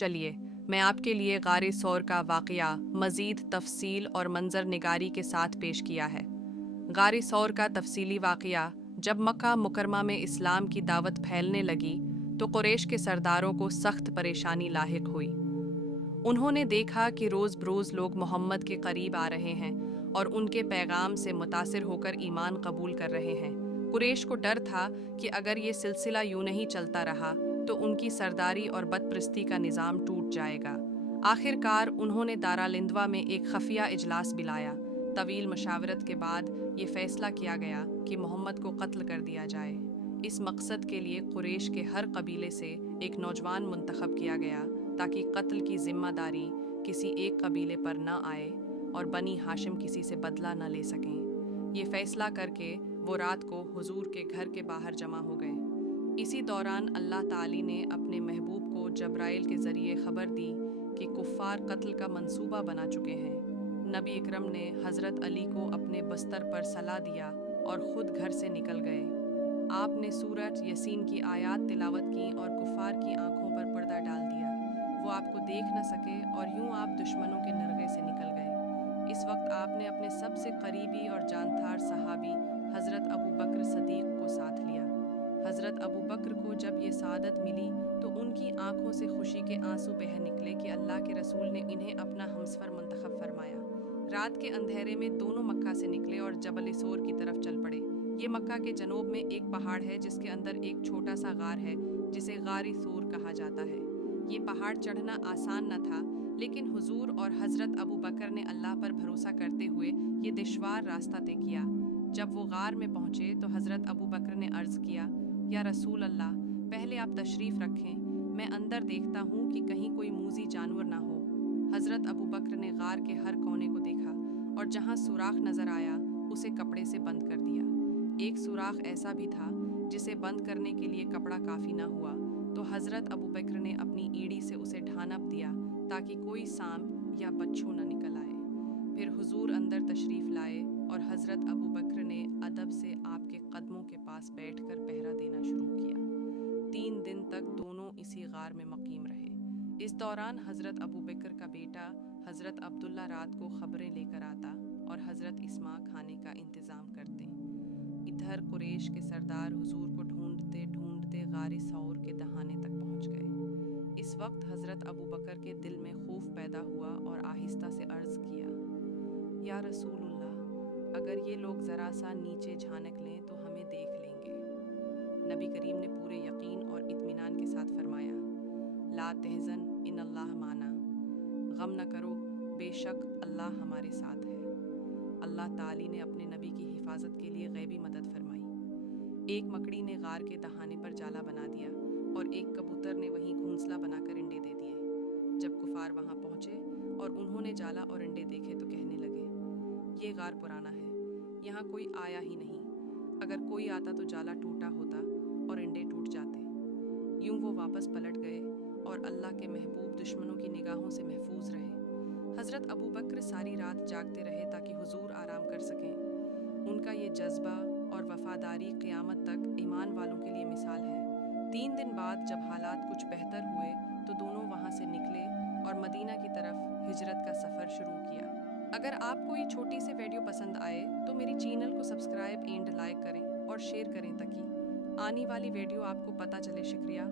चलिए मैं आपके लिए गार सौर का वाक़या मज़ीद तफसील और मंजर निगारी के साथ पेश किया है। गार सौर का तफसीली वाक़या जब मक्का मुकरमा में इस्लाम की दावत फैलने लगी तो कुरैश के सरदारों को सख्त परेशानी लाहिक हुई। उन्होंने देखा कि रोज़ बरोज़ लोग मोहम्मद के करीब आ रहे हैं और उनके पैगाम से मुतासिर होकर ईमान कबूल कर रहे हैं। कुरैश को डर था कि अगर ये सिलसिला यूं नहीं चलता रहा तो उनकी सरदारी और बदपरस्ती का निज़ाम टूट जाएगा। आखिरकार उन्होंने दारालिंदवा में एक खफिया इजलास बुलाया। तवील मशावरत के बाद ये फ़ैसला किया गया कि मोहम्मद को कत्ल कर दिया जाए। इस मकसद के लिए कुरैश के हर कबीले से एक नौजवान मुंतखब किया गया ताकि कत्ल की जिम्मेदारी किसी एक कबीले पर न आए और बनी हाशिम किसी से बदला न ले सकें। ये फ़ैसला करके वो रात को हुजूर के घर के बाहर जमा हो गए। इसी दौरान अल्लाह ताली ने अपने महबूब को जब्राइल के ज़रिए ख़बर दी कि कुफ़ार कत्ल का मंसूबा बना चुके हैं। नबी इकरम ने हज़रत अली को अपने बस्तर पर सला दिया और ख़ुद घर से निकल गए। आपने सूरत यासीन की आयात तिलावत की और कुफ़ार की आंखों पर पर्दा डाल दिया। वो आपको देख न सके और यूं आप दुश्मनों के नरगे से निकल गए। इस वक्त आपने अपने सबसे करीबी और जानथार सहाबी हज़रत अबू बकर सदीक़ को साथ लिया। हज़रत अबू बकर को जब ये सआदत मिली तो उनकी आंखों से खुशी के आंसू बह निकले कि अल्लाह के रसूल ने इन्हें अपना हमसफ़र मुंतखब फरमाया। रात के अंधेरे में दोनों मक्का से निकले और जबल सोर की तरफ चल पड़े। ये मक्का के जनूब में एक पहाड़ है जिसके अंदर एक छोटा सा गार है जिसे गार सूर कहा जाता है। ये पहाड़ चढ़ना आसान न था, लेकिन हुजूर और हज़रत अबू बकर ने अल्लाह पर भरोसा करते हुए ये दुश्वार रास्ता तय किया। जब वो गार में पहुँचे तो हज़रत अबू बकर ने अर्ज़ किया, या रसूल अल्लाह, पहले आप तशरीफ़ रखें, मैं अंदर देखता हूँ कि कहीं कोई मूज़ी जानवर ना हो। हज़रत अबू बकर ने गार के हर कोने को देखा और जहाँ सुराख नज़र आया उसे कपड़े से बंद कर दिया। एक सुराख ऐसा भी था जिसे बंद करने के लिए कपड़ा काफ़ी ना हुआ, तो हज़रत अबू बकर ने अपनी ईड़ी से उसे ढानप दिया ताकि कोई सांप या बच्छू न निकल आए। फिर हुजूर अंदर तशरीफ़ लाए और हज़रत अबू बकर ने अदब से आपके कदमों के पास बैठकर पहरा देना शुरू किया। 3 दिन तक दोनों इसी गार में मकीम रहे। इस दौरान हज़रत अबू बकर का बेटा हज़रत अब्दुल्ला रात को ख़बरें लेकर आता और हज़रत इस्मा खाने का इंतज़ाम करते। इधर कुरैश के सरदार हुजूर को ढूंढते ढूंढते गार सौर के दहाने तक पहुंच गए। इस वक्त हज़रत अबू बकर के दिल में खौफ पैदा हुआ और आहिस्ता से अर्ज़ किया, या रसूलुल्लाह, अगर ये लोग ज़रा सा नीचे झांक लें तो हमें देख लेंगे। नबी करीम ने पूरे यकीन और इत्मीनान के साथ फरमाया, ला तहज़न इन्नल्लाह माना, गम न करो, बेशक अल्लाह हमारे साथ है। अल्लाह ताली ने अपने नबी की हिफाजत के लिए गैबी मदद फरमाई। एक मकड़ी ने गार के दहाने पर जाला बना दिया और एक कबूतर ने वहीं घोंसला बनाकर अंडे दे दिए। जब कुफार वहां पहुंचे और उन्होंने जाला और अंडे देखे तो कहने लगे, ये गार पुराना है, यहाँ कोई आया ही नहीं। अगर कोई आता तो जाला टूटा होता और अंडे टूट जाते। यूं वो वापस पलट गए और अल्लाह के महबूब दुश्मनों की निगाहों से महफूज रहे। हज़रत अबू बकर सारी रात जागते रहे ताकि हुजूर आराम कर सकें। उनका ये जज्बा और वफादारी क़यामत तक ईमान वालों के लिए मिसाल है। 3 दिन बाद जब हालात कुछ बेहतर हुए तो दोनों वहाँ से निकले और मदीना की तरफ हिजरत का सफ़र शुरू किया। अगर आपको ये छोटी सी वीडियो पसंद आए तो मेरी चैनल को सब्सक्राइब एंड लाइक करें और शेयर करें ताकि आने वाली वीडियो आपको पता चले। शुक्रिया।